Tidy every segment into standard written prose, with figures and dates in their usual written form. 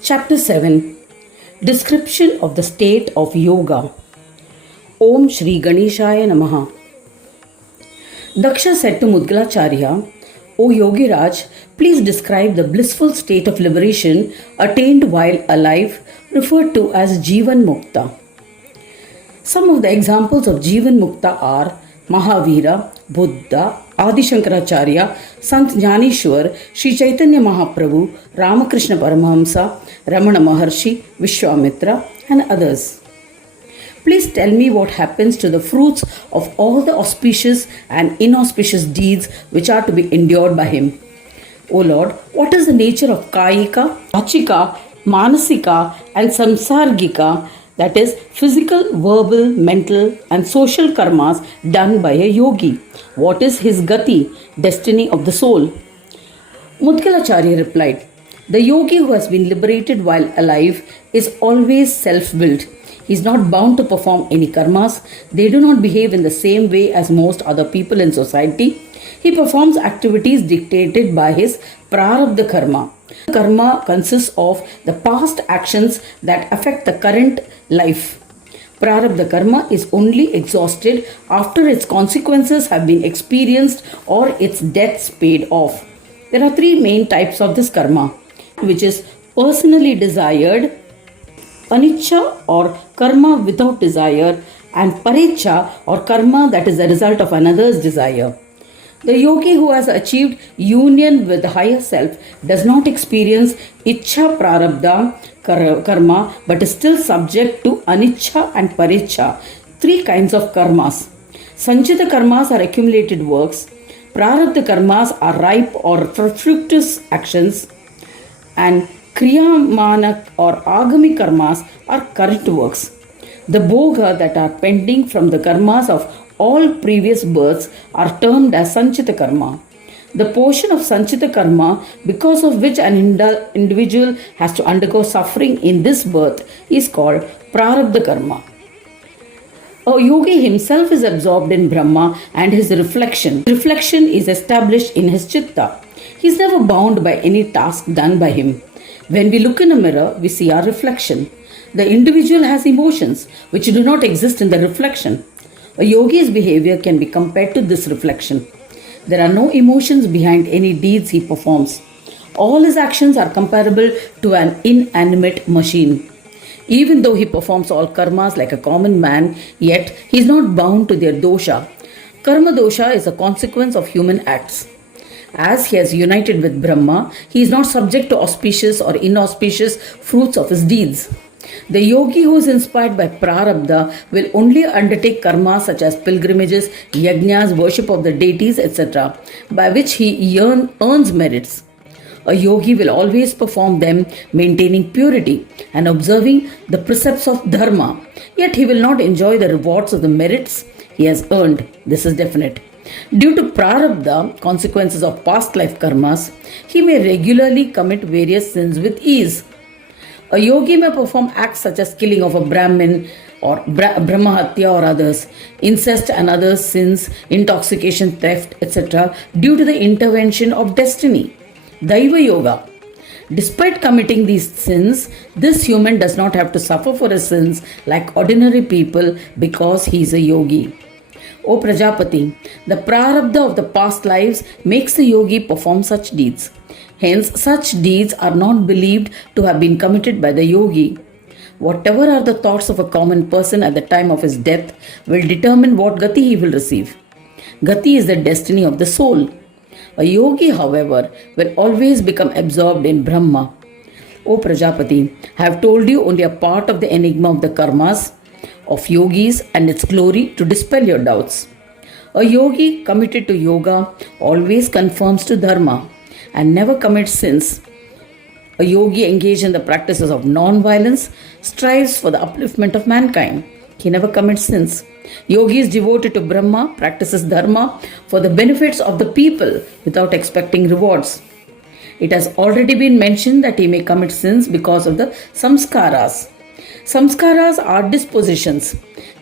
Chapter 7. Description of the state of yoga. Om Shri Ganeshaya Namaha. Daksha said to Mudgalacharya, O Yogiraj, please describe the blissful state of liberation attained while alive, referred to as Jivan Mukta. Some of the examples of Jivan Mukta are Mahavira, Buddha, Adi Shankaracharya, Sant Jnaneshwar, Sri Chaitanya Mahaprabhu, Ramakrishna Paramahamsa, Ramana Maharshi, Vishwamitra, and others. Please tell me what happens to the fruits of all the auspicious and inauspicious deeds which are to be endured by him. O Lord, what is the nature of Kayika, Vachika, Manasika, and Samsargika, that is, physical, verbal, mental, and social karmas done by a yogi? What is his gati, destiny of the soul? Mudgalacharya replied, the yogi who has been liberated while alive is always self-willed. He is not bound to perform any karmas. They do not behave in the same way as most other people in society. He performs activities dictated by his prarabdha karma. Karma consists of the past actions that affect the current life. Prarabdha karma is only exhausted after its consequences have been experienced or its debts paid off. There are three main types of this karma, which is personally desired, anicca or karma without desire, and parecha or karma that is the result of another's desire. The yogi who has achieved union with the higher self does not experience ichcha prarabdha karma but is still subject to aniccha and parecha, three kinds of karmas. Sanchita karmas are accumulated works, prarabdha karmas are ripe or fructuous actions, and kriyamana or agami karmas are current works. The bhoga that are pending from the karmas of all previous births are termed as sanchita karma. The portion of sanchita karma because of which an individual has to undergo suffering in this birth is called prarabdha karma. A yogi himself is absorbed in Brahma and his reflection. Reflection is established in his chitta. He is never bound by any task done by him. When we look in a mirror, we see our reflection. The individual has emotions which do not exist in the reflection. A yogi's behavior can be compared to this reflection. There are no emotions behind any deeds he performs. All his actions are comparable to an inanimate machine. Even though he performs all karmas like a common man, yet he is not bound to their dosha. Karma dosha is a consequence of human acts. As he has united with Brahma, he is not subject to auspicious or inauspicious fruits of his deeds. The yogi who is inspired by prarabdha will only undertake karma such as pilgrimages, yajnas, worship of the deities, etc., by which he earns merits. A yogi will always perform them maintaining purity and observing the precepts of dharma, yet he will not enjoy the rewards of the merits he has earned. This is definite. Due to prarabdha, consequences of past life karmas, he may regularly commit various sins with ease. A yogi may perform acts such as killing of a Brahmin or Brahmahatya or others, incest and other sins, intoxication, theft, etc. due to the intervention of destiny, Daiva Yoga. Despite committing these sins, this human does not have to suffer for his sins like ordinary people because he is a yogi. O Prajapati, the prarabdha of the past lives makes the yogi perform such deeds. Hence, such deeds are not believed to have been committed by the yogi. Whatever are the thoughts of a common person at the time of his death will determine what gati he will receive. Gati is the destiny of the soul. A yogi, however, will always become absorbed in Brahma. O Prajapati, I have told you only a part of the enigma of the karmas of yogis and its glory to dispel your doubts. A yogi committed to yoga always conforms to dharma and never commits sins. A yogi engaged in the practices of non-violence strives for the upliftment of mankind. He never commits sins. Yogi is devoted to Brahma, practices dharma for the benefits of the people without expecting rewards. It has already been mentioned that he may commit sins because of the samskaras. Samskaras are dispositions.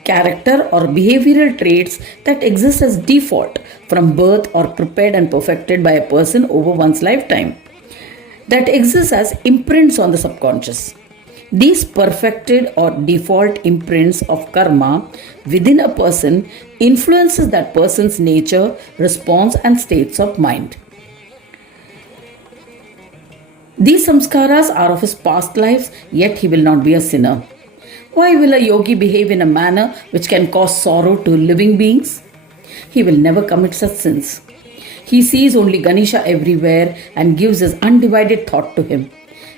character, or behavioral traits that exist as default from birth or prepared and perfected by a person over one's lifetime, that exist as imprints on the subconscious. These perfected or default imprints of karma within a person influences that person's nature, response and states of mind. These samskaras are of his past lives, yet he will not be a sinner. Why will a yogi behave in a manner which can cause sorrow to living beings? He will never commit such sins. He sees only Ganesha everywhere and gives his undivided thought to him.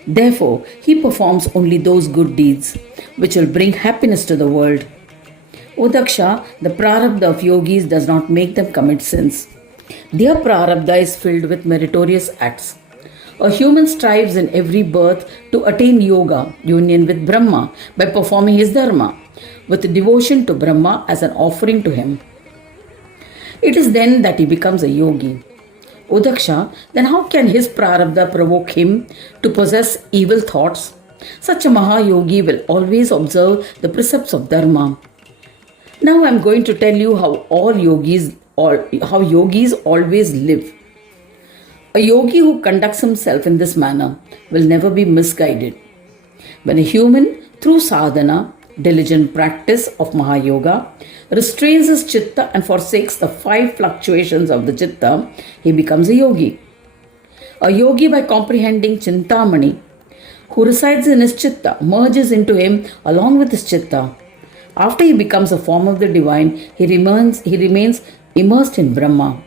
Therefore, he performs only those good deeds which will bring happiness to the world. O Daksha, the prarabdha of yogis does not make them commit sins. Their prarabdha is filled with meritorious acts. A human strives in every birth to attain yoga, union with Brahma, by performing his dharma, with devotion to Brahma as an offering to him. It is then that he becomes a yogi. O Daksha, then how can his prarabdha provoke him to possess evil thoughts? Such a Mahayogi will always observe the precepts of dharma. Now I am going to tell you how yogis always live. A yogi who conducts himself in this manner will never be misguided. When a human, through sadhana, diligent practice of Mahayoga, restrains his chitta and forsakes the 5 fluctuations of the chitta, he becomes a yogi. A yogi, by comprehending Chintamani, who resides in his chitta, merges into him along with his chitta. After he becomes a form of the divine, he remains immersed in Brahma.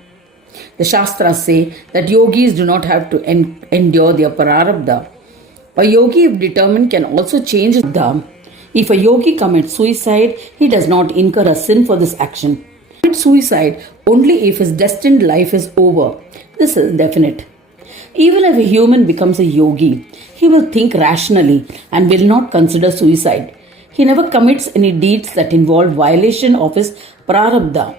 The Shastras say that yogis do not have to endure their prarabdha. A yogi, if determined, can also change his dharma. If a yogi commits suicide, he does not incur a sin for this action. He commits suicide only if his destined life is over. This is definite. Even if a human becomes a yogi, he will think rationally and will not consider suicide. He never commits any deeds that involve violation of his prarabdha.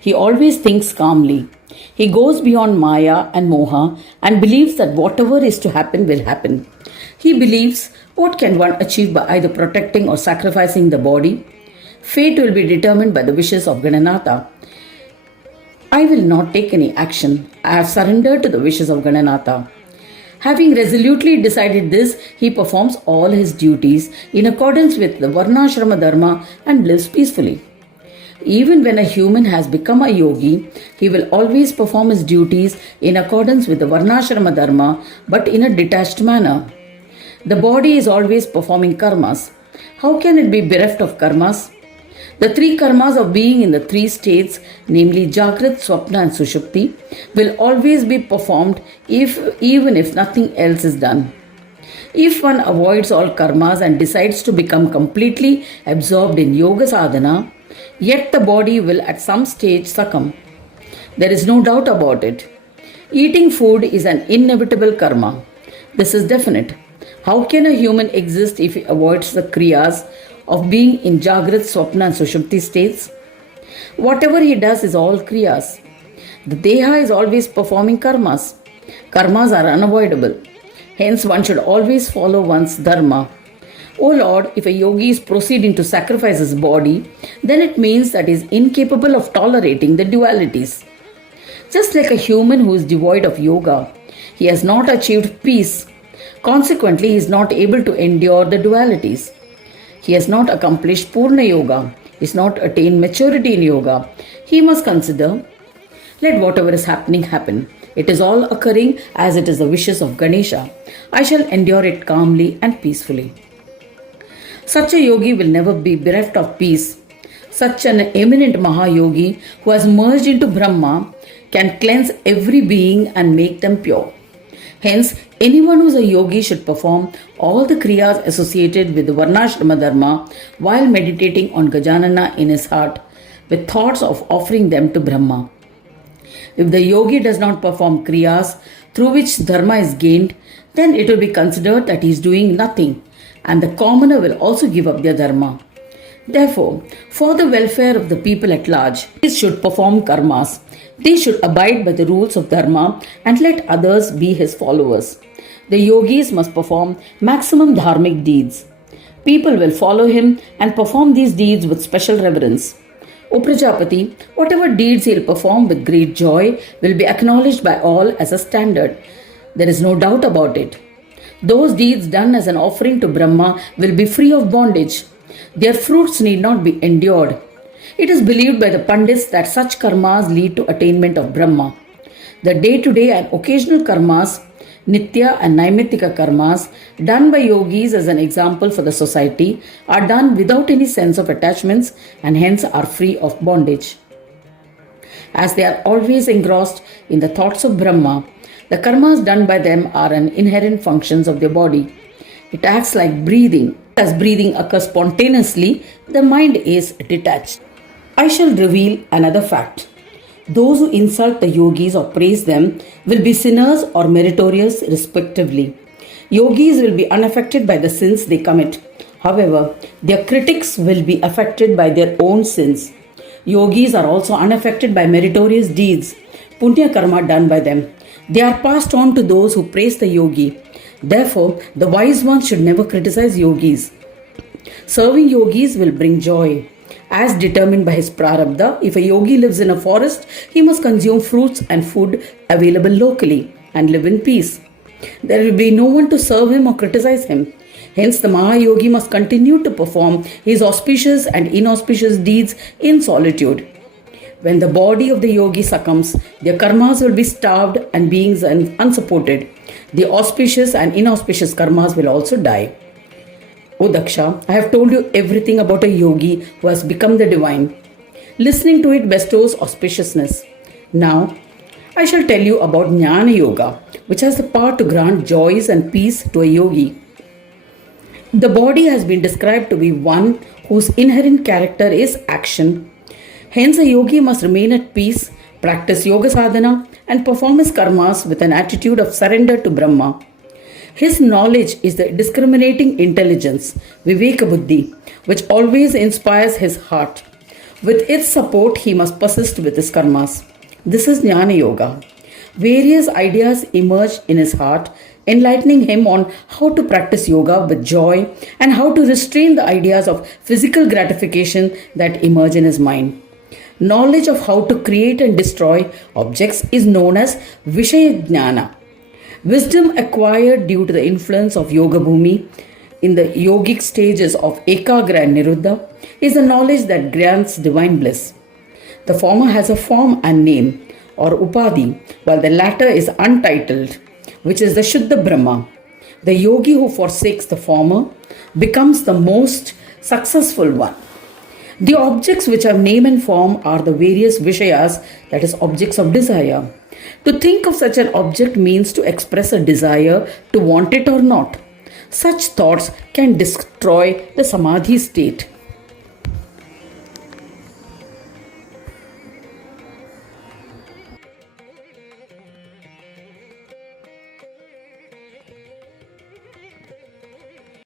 He always thinks calmly. He goes beyond Maya and Moha and believes that whatever is to happen will happen. He believes, what can one achieve by either protecting or sacrificing the body? Fate will be determined by the wishes of Gananatha. I will not take any action. I have surrendered to the wishes of Gananatha. Having resolutely decided this, he performs all his duties in accordance with the Varnashrama Dharma and lives peacefully. Even when a human has become a yogi, he will always perform his duties in accordance with the Varnashrama Dharma, but in a detached manner. The body is always performing karmas. How can it be bereft of karmas? The 3 karmas of being in the 3 states, namely Jagrat, Swapna and Sushupti, will always be performed even if nothing else is done. If one avoids all karmas and decides to become completely absorbed in yoga sadhana, yet the body will at some stage succumb. There is no doubt about it. Eating food is an inevitable karma. This is definite. How can a human exist if he avoids the kriyas of being in Jagrat, Swapna and Sushupti states? Whatever he does is all kriyas. The Deha is always performing karmas. Karmas are unavoidable. Hence one should always follow one's dharma. O Lord, if a yogi is proceeding to sacrifice his body, then it means that he is incapable of tolerating the dualities. Just like a human who is devoid of yoga, he has not achieved peace. Consequently, he is not able to endure the dualities. He has not accomplished Purna Yoga. He has not attained maturity in yoga. He must consider, let whatever is happening happen. It is all occurring as it is the wishes of Ganesha. I shall endure it calmly and peacefully. Such a yogi will never be bereft of peace. Such an eminent Mahayogi who has merged into Brahma can cleanse every being and make them pure. Hence, anyone who is a yogi should perform all the kriyas associated with the Varnashrama Dharma while meditating on Gajanana in his heart with thoughts of offering them to Brahma. If the yogi does not perform kriyas through which dharma is gained, then it will be considered that he is doing nothing, and the commoner will also give up their dharma. Therefore, for the welfare of the people at large, they should perform karmas. They should abide by the rules of dharma and let others be his followers. The yogis must perform maximum dharmic deeds. People will follow him and perform these deeds with special reverence. O Prajapati, whatever deeds he'll perform with great joy will be acknowledged by all as a standard. There is no doubt about it. Those deeds done as an offering to Brahma will be free of bondage. Their fruits need not be endured. It is believed by the Pandits that such karmas lead to attainment of Brahma. The day-to-day and occasional karmas, Nitya and Naimittika karmas, done by yogis as an example for the society, are done without any sense of attachments and hence are free of bondage. As they are always engrossed in the thoughts of Brahma, the karmas done by them are an inherent functions of their body. It acts like breathing. As breathing occurs spontaneously, the mind is detached. I shall reveal another fact. Those who insult the yogis or praise them will be sinners or meritorious respectively. Yogis will be unaffected by the sins they commit. However, their critics will be affected by their own sins. Yogis are also unaffected by meritorious deeds, punya karma done by them. They are passed on to those who praise the yogi. Therefore, the wise ones should never criticize yogis. Serving yogis will bring joy. As determined by his prarabdha, if a yogi lives in a forest, he must consume fruits and food available locally and live in peace. There will be no one to serve him or criticize him. Hence, the Mahayogi must continue to perform his auspicious and inauspicious deeds in solitude. When the body of the yogi succumbs, their karmas will be starved and beings unsupported. The auspicious and inauspicious karmas will also die. O Daksha, I have told you everything about a yogi who has become the divine. Listening to it bestows auspiciousness. Now, I shall tell you about Jnana Yoga, which has the power to grant joys and peace to a yogi. The body has been described to be one whose inherent character is action. Hence, a yogi must remain at peace, practice yoga sadhana, and perform his karmas with an attitude of surrender to Brahma. His knowledge is the discriminating intelligence, Viveka Buddhi, which always inspires his heart. With its support, he must persist with his karmas. This is Jnana Yoga. Various ideas emerge in his heart, enlightening him on how to practice yoga with joy and how to restrain the ideas of physical gratification that emerge in his mind. Knowledge of how to create and destroy objects is known as Vishaya Jnana. Wisdom acquired due to the influence of Yoga Bhumi in the yogic stages of Ekagra and Niruddha is the knowledge that grants divine bliss. The former has a form and name or Upadhi, while the latter is untitled, which is the Shuddha Brahma. The yogi who forsakes the former becomes the most successful one. The objects which have name and form are the various Vishayas, that is, objects of desire. To think of such an object means to express a desire to want it or not. Such thoughts can destroy the Samadhi state.